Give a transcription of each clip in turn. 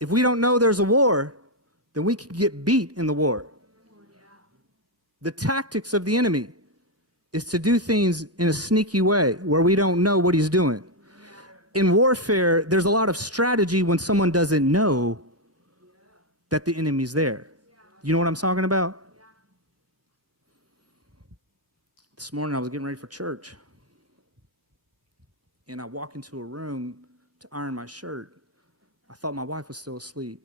If we don't know there's a war, then we can get beat in the war. The tactics of the enemy is to do things in a sneaky way where we don't know what he's doing. In warfare, there's a lot of strategy when someone doesn't know that the enemy's there. You know what I'm talking about? This morning I was getting ready for church, and I walk into a room to iron my shirt. I thought my wife was still asleep.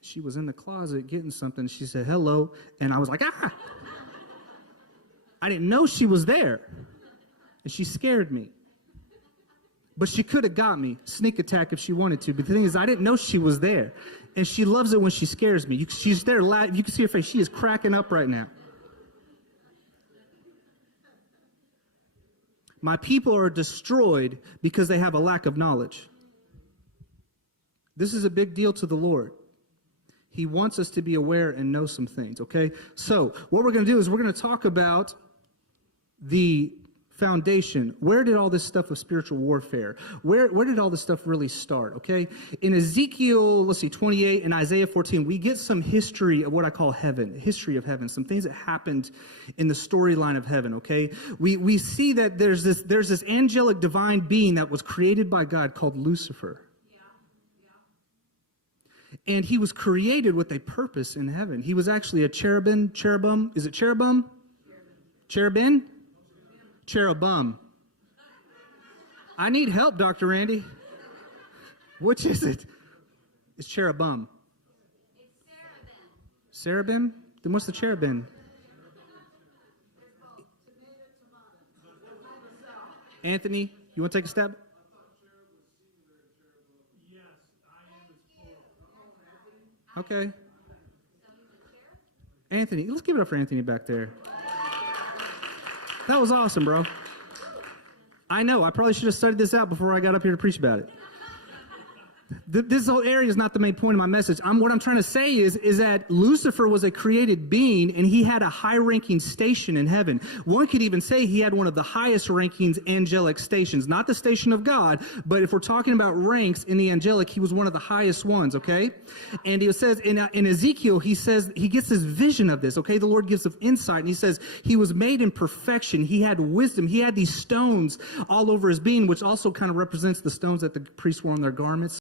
She was in the closet getting something. She said, hello, and I was like, ah! I didn't know she was there, and she scared me. But she could have got me, sneak attack if she wanted to. But the thing is, I didn't know she was there, and she loves it when she scares me. She's there, you can see her face. She is cracking up right now. My people are destroyed because they have a lack of knowledge. This is a big deal to the Lord. He wants us to be aware and know some things, okay? So what we're going to do is we're going to talk about the foundation. Where did all this stuff of spiritual warfare, where did all this stuff really start, okay? In Ezekiel, 28, and Isaiah 14, we get some history of what I call heaven, history of heaven, some things that happened in the storyline of heaven, okay? We see that there's this angelic divine being that was created by God called Lucifer. And he was created with a purpose in heaven. He was actually a cherubim. Is it cherubim? Cherubim? Cherubim. I need help, Dr. Randy. Which is it? It's cherubim. It's cherubim. Then what's the cherubim? Anthony, you want to take a step? Okay. Anthony, let's give it up for Anthony back there. That was awesome, bro. I know, I probably should have studied this out before I got up here to preach about it. This whole area is not the main point of my message. What I'm trying to say is that Lucifer was a created being, and he had a high-ranking station in heaven. One could even say he had one of the highest rankings angelic stations. Not the station of God, but if we're talking about ranks in the angelic, he was one of the highest ones, okay? And it says in Ezekiel, he says, he gets this vision of this, okay? The Lord gives him insight, and he says he was made in perfection. He had wisdom. He had these stones all over his being, which also kind of represents the stones that the priests wore on their garments.